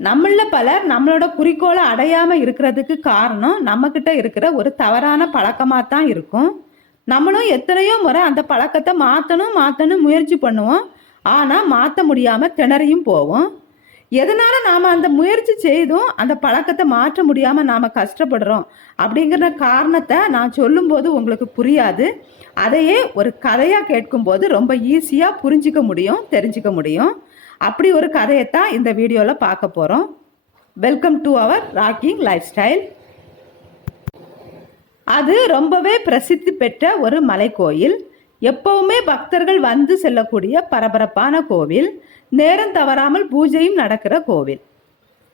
நம்மள பலர் நம்மளோட குறிக்கோளை அடையாமல் இருக்கிறதுக்கு காரணம் நம்மக்கிட்ட இருக்கிற ஒரு தவறான பழக்கமாக தான் இருக்கும். நம்மளும் எத்தனையோ முறை அந்த பழக்கத்தை மாற்றணும் மாற்றணும் முயற்சி பண்ணுவோம். ஆனால் மாற்ற முடியாமல் திணறியும் போவோம். எதனால நாம் அந்த முயற்சி செய்தும் அந்த பழக்கத்தை மாற்ற முடியாமல் நாம் கஷ்டப்படுறோம் அப்படிங்கிற காரணத்தை நான் சொல்லும்போது உங்களுக்கு புரியாது. அதையே ஒரு கதையாக கேட்கும்போது ரொம்ப ஈஸியாக புரிஞ்சிக்க முடியும் தெரிஞ்சுக்க முடியும். அப்படி ஒரு கதையைத்தான் இந்த வீடியோவில் பார்க்க போகிறோம் welcome to our rocking lifestyle அது ரொம்பவே பிரசித்தி பெற்ற ஒரு மலைக்கோயில். எப்பவுமே பக்தர்கள் வந்து செல்லக்கூடிய பரபரப்பான கோவில். நேரம் தவறாமல் பூஜையும் நடக்கிற கோவில்.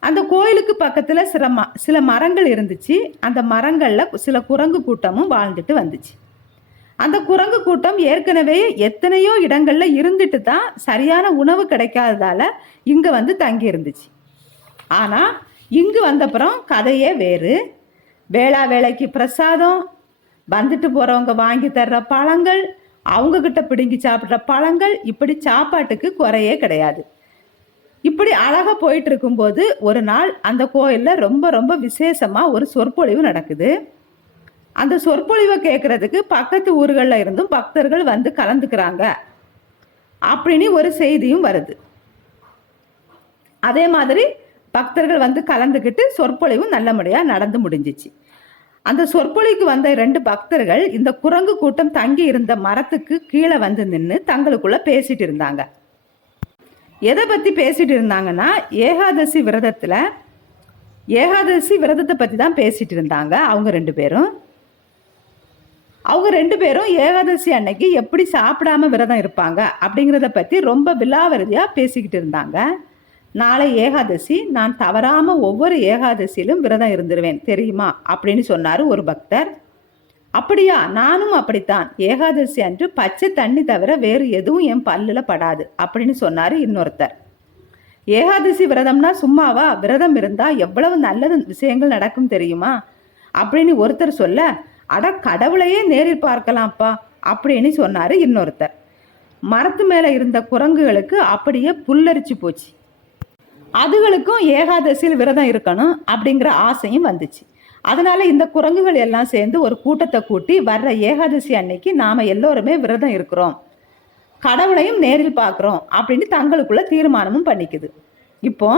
அந்த கோயிலுக்கு பக்கத்தில் சில ம சில மரங்கள் இருந்துச்சு. அந்த மரங்களில் சில குரங்கு கூட்டமும் வாழ்ந்துட்டு வந்துச்சு. அந்த குரங்கு கூட்டம் ஏற்கனவே எத்தனையோ இடங்களில் இருந்துட்டு தான் சரியான உணவு கிடைக்காததால இங்கே வந்து தங்கி இருந்துச்சு. ஆனால் இங்கு வந்தப்புறம் கதையே வேறு. வேளா வேலைக்கு பிரசாதம் வந்துட்டு போகிறவங்க வாங்கி தர்ற பழங்கள் அவங்கக்கிட்ட பிடுங்கி சாப்பிட்ற பழங்கள் இப்படி சாப்பாட்டுக்கு குறையே கிடையாது. இப்படி அழகாக போயிட்டு இருக்கும்போது ஒரு நாள் அந்த கோயிலில் ரொம்ப ரொம்ப விசேஷமாக ஒரு சொற்பொழிவு நடக்குது. அந்த சொற்பொழிவை கேட்குறதுக்கு பக்கத்து ஊர்களில் இருந்தும் பக்தர்கள் வந்து கலந்துக்கிறாங்க. அப்படின்னு ஒரு செய்தியும் வருது. அதே மாதிரி பக்தர்கள் வந்து கலந்துக்கிட்டு சொற்பொழிவும் நல்லபடியாக நடந்து முடிஞ்சிச்சு. அந்த சொற்பொழிவுக்கு வந்த ரெண்டு பக்தர்கள் இந்த குரங்கு கூட்டம் தங்கி இருந்த மரத்துக்கு கீழே வந்து நின்று தங்களுக்குள்ள பேசிட்டு இருந்தாங்க. எதை பற்றி பேசிட்டு இருந்தாங்கன்னா ஏகாதசி விரதத்தில் ஏகாதசி விரதத்தை பற்றி தான் பேசிட்டு இருந்தாங்க அவங்க ரெண்டு பேரும். அவங்க ரெண்டு பேரும் ஏகாதசி அன்னைக்கு எப்படி சாப்பிடாம விரதம் இருப்பாங்க அப்படிங்கிறத பற்றி ரொம்ப விலாவரதியாக பேசிக்கிட்டு இருந்தாங்க. நாளை ஏகாதசி நான் தவறாமல் ஒவ்வொரு ஏகாதசியிலும் விரதம் இருந்துருவேன் தெரியுமா? அப்படின்னு சொன்னார் ஒரு பக்தர். அப்படியா நானும் அப்படித்தான். ஏகாதசி அன்று பச்சை தண்ணி தவிர வேறு எதுவும் என் பல்லில் படாது அப்படின்னு சொன்னார் இன்னொருத்தர். ஏகாதசி விரதம்னா சும்மாவா? விரதம் இருந்தால் எவ்வளவு நல்லது விஷயங்கள் நடக்கும் தெரியுமா? அப்படின்னு ஒருத்தர் சொல்ல அட கடவுளையே நேரில் பார்க்கலாம்ப்பா அப்படின்னு சொன்னார் இன்னொருத்தர். மரத்து மேலே இருந்த குரங்குகளுக்கு அப்படியே புல்லரிச்சு போச்சு. அதுகளுக்கும் ஏகாதசியில் விரதம் இருக்கணும் அப்படிங்கிற ஆசையும் வந்துச்சு. அதனால இந்த குரங்குகள் எல்லாம் சேர்ந்து ஒரு கூட்டத்தை கூட்டி வர்ற ஏகாதசி அன்னைக்கு நாம எல்லோருமே விரதம் இருக்கிறோம். கடவுளையும் நேரில் பார்க்குறோம் அப்படின்னு தங்களுக்குள்ள தீர்மானமும் பண்ணிக்குது. இப்போ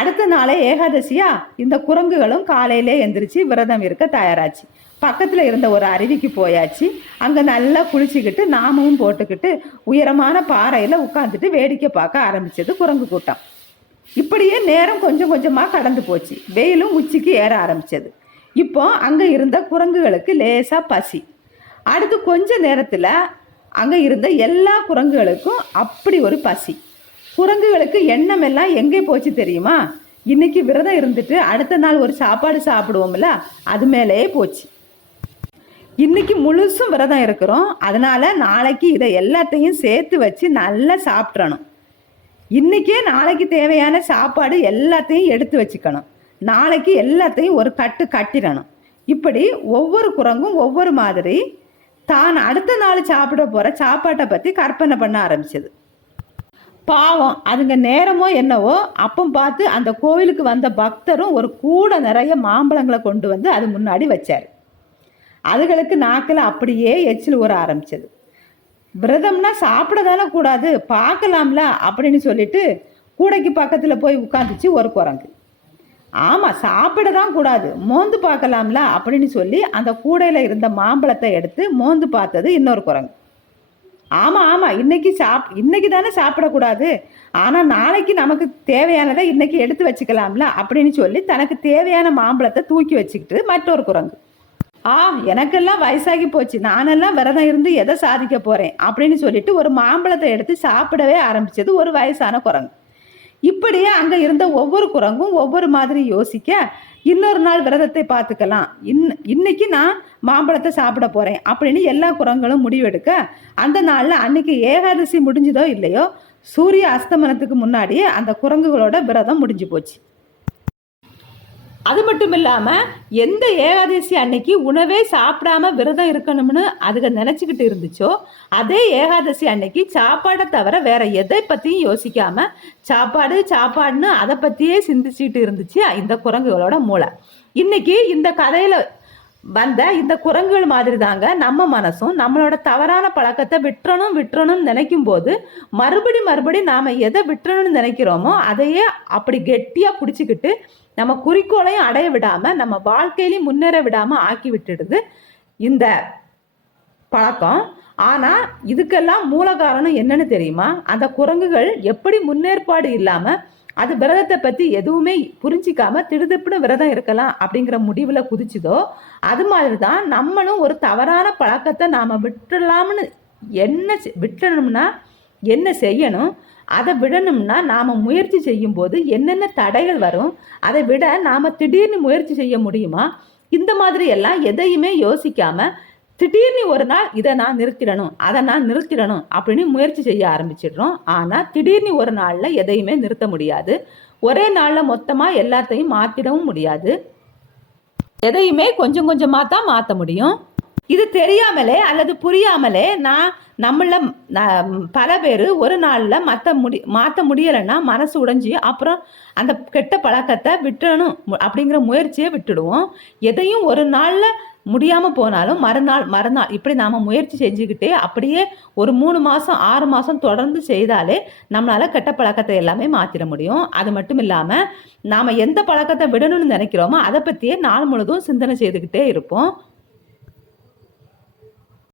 அடுத்த நாளே ஏகாதசியா இந்த குரங்குகளும் காலையிலே எந்திரிச்சு விரதம் இருக்க தயாராச்சு. பக்கத்தில் இருந்த ஒரு அருவிக்கு போயாச்சு. அங்கே நல்லா குளிச்சுக்கிட்டு நாமும் போட்டுக்கிட்டு உயரமான பாறையில் உட்காந்துட்டு வேடிக்கை பார்க்க ஆரம்பிச்சது குரங்கு கூட்டம். இப்படியே நேரம் கொஞ்சம் கொஞ்சமாக கடந்து போச்சு. வெயிலும் உச்சிக்கு ஏற ஆரம்பித்தது இப்போ அங்கே இருந்த குரங்குகளுக்கு லேசாக பசி. அடுத்து கொஞ்ச நேரத்தில் அங்கே இருந்த எல்லா குரங்குகளுக்கும் அப்படி ஒரு பசி. குரங்குகளுக்கு எண்ணம் எல்லாம் எங்கே போச்சு தெரியுமா? இன்னைக்கு விரதம் இருந்துட்டு அடுத்த நாள் ஒரு சாப்பாடு சாப்பிடுவோம்ல அது மேலேயே போச்சு. இன்னைக்கு முழுசும் விரதம் இருக்கிறோம். அதனால நாளைக்கு இதை எல்லாத்தையும் சேர்த்து வச்சு நல்லா சாப்பிட்றணும் இன்னைக்கே நாளைக்கு தேவையான சாப்பாடு எல்லாத்தையும் எடுத்து வச்சுக்கணும். நாளைக்கு எல்லாத்தையும் ஒரு கட்டு கட்டிடணும். இப்படி ஒவ்வொரு குரங்கும் ஒவ்வொரு மாதிரி தான் அடுத்த நாள் சாப்பிட போகிற சாப்பாட்டை பற்றி கற்பனை பண்ண ஆரம்பிச்சது. பாவம் அதுங்க நேரமோ என்னவோ அப்போ பார்த்து அந்த கோவிலுக்கு வந்த பக்தரும் ஒரு கூட நிறைய மாம்பழங்களை கொண்டு வந்து அது முன்னாடி வச்சார். அதுகளுக்கு நாக்கில் அப்படியே எச்சில் ஊற ஆரம்பிச்சது. விரதம்னா சாப்பிட தானே கூடாது பார்க்கலாம்ல அப்படின்னு சொல்லிட்டு கூடைக்கு பக்கத்தில் போய் உட்காந்துச்சு ஒரு குரங்கு. ஆமாம் சாப்பிட தான் கூடாது மோந்து பார்க்கலாம்ல அப்படின்னு சொல்லி அந்த கூடையில் இருந்த மாம்பழத்தை எடுத்து மோந்து பார்த்தது இன்னொரு குரங்கு. ஆமாம் ஆமாம் இன்னைக்கு சாப் இன்னைக்கு தானே சாப்பிடக்கூடாது ஆனால் நாளைக்கு நமக்கு தேவையானதை இன்னைக்கு எடுத்து வச்சுக்கலாம்ல அப்படின்னு சொல்லி தனக்கு தேவையான மாம்பழத்தை தூக்கி வச்சுக்கிட்டு மற்றொரு குரங்கு. ஆ எனக்கெல்லாம் வயசாகி போச்சு. நானெல்லாம் விரதம் இருந்து எதை சாதிக்க போகிறேன் அப்படின்னு சொல்லிட்டு ஒரு மாம்பழத்தை எடுத்து சாப்பிடவே ஆரம்பிச்சது ஒரு வயசான குரங்கு. இப்படியே அங்கே இருந்த ஒவ்வொரு குரங்கும் ஒவ்வொரு மாதிரி யோசிக்க இன்னொரு நாள் விரதத்தை பார்த்துக்கலாம். இன் இன்னைக்கு நான் மாம்பழத்தை சாப்பிட போகிறேன் அப்படின்னு எல்லா குரங்களும் முடிவெடுக்க அந்த நாளில் அன்னைக்கு ஏகாதசி முடிஞ்சுதோ இல்லையோ சூரிய அஸ்தமனத்துக்கு முன்னாடியே அந்த குரங்குகளோட விரதம் முடிஞ்சு போச்சு. அது மட்டும் இல்லாமல் எந்த ஏகாதசி அன்னைக்கு உணவே சாப்பிடாம விரதம் இருக்கணும்னு அதுக நினச்சிக்கிட்டு இருந்துச்சோ அதே ஏகாதசி அன்னைக்கு சாப்பாடை தவிர வேற எதை பற்றியும் யோசிக்காம சாப்பாடு சாப்பாடுன்னு அதை பற்றியே சிந்திச்சுட்டு இருந்துச்சு இந்த குரங்குகளோட மூளை. இன்னைக்கு இந்த கதையில் வந்த இந்த குரங்குகள் மாதிரி தாங்க நம்ம மனசும் நம்மளோட தவறான பழக்கத்தை விட்டுறணும் விட்டுறணும்னு நினைக்கும் போது மறுபடி மறுபடி நாம் எதை விட்டுறணும்னு நினைக்கிறோமோ அதையே அப்படி கெட்டியாக பிடிச்சிக்கிட்டு நம்ம குறிக்கோளையும் அடைய விடாமல் நம்ம வாழ்க்கையிலையும் முன்னேற விடாமல் ஆக்கி விட்டுடுது இந்த பழக்கம். ஆனால் இதுக்கெல்லாம் மூல காரணம் என்னன்னு தெரியுமா? அந்த குரங்குகள் எப்படி முன்னேற்பாடு இல்லாமல் அது விரதத்தை பற்றி எதுவுமே புரிஞ்சிக்காம திடுதிப்புன்னு விரதம் இருக்கலாம் அப்படிங்கிற முடிவில் குதிச்சுதோ அது மாதிரி தான் நம்மளும் ஒரு தவறான பழக்கத்தை நாம் விட்டுடலாம்னு என்ன செ- என்ன செய்யணும்? அதை விடணும்னா நாம் முயற்சி செய்யும்போது என்னென்ன தடைகள் வரும்? அதை விட நாம் திடீர்னு முயற்சி செய்ய முடியுமா? இந்த மாதிரி எல்லாம் எதையுமே யோசிக்காம திடீர்னு ஒரு நாள் இதை நான் நிறுத்திடணும் அதை நான் நிறுத்திடணும் அப்படின்னு முயற்சி செய்ய ஆரம்பிச்சிடுறோம். ஆனால் திடீர்னு ஒரு நாளில் எதையுமே நிறுத்த முடியாது. ஒரே நாளில் மொத்தமாக எல்லாத்தையும் மாற்றிடவும் முடியாது. எதையுமே கொஞ்சம் கொஞ்சமாக தான் மாற்ற முடியும். இது தெரியாமலே அல்லது புரியாமலே நான் நம்மள பல பேர் ஒரு நாளில் மற்ற முடி மாற்ற முடியலைன்னா மனசு உடைஞ்சி அப்புறம் அந்த கெட்ட பழக்கத்தை விட்டுறணும் அப்படிங்கிற முயற்சியை விட்டுடுவோம். எதையும் ஒரு நாளில் முடியாமல் போனாலும் மறுநாள் மறுநாள் இப்படி நாம் முயற்சி செஞ்சுக்கிட்டே அப்படியே ஒரு மூணு மாதம் ஆறு மாதம் தொடர்ந்து செய்தாலே நம்மளால் கெட்ட பழக்கத்தை எல்லாமே மாற்றிட முடியும். அது மட்டும் இல்லாமல் நாம் எந்த பழக்கத்தை விடணும்னு நினைக்கிறோமோ அதை பற்றியே நாள் முழுதும் சிந்தனை செய்துக்கிட்டே இருப்போம்.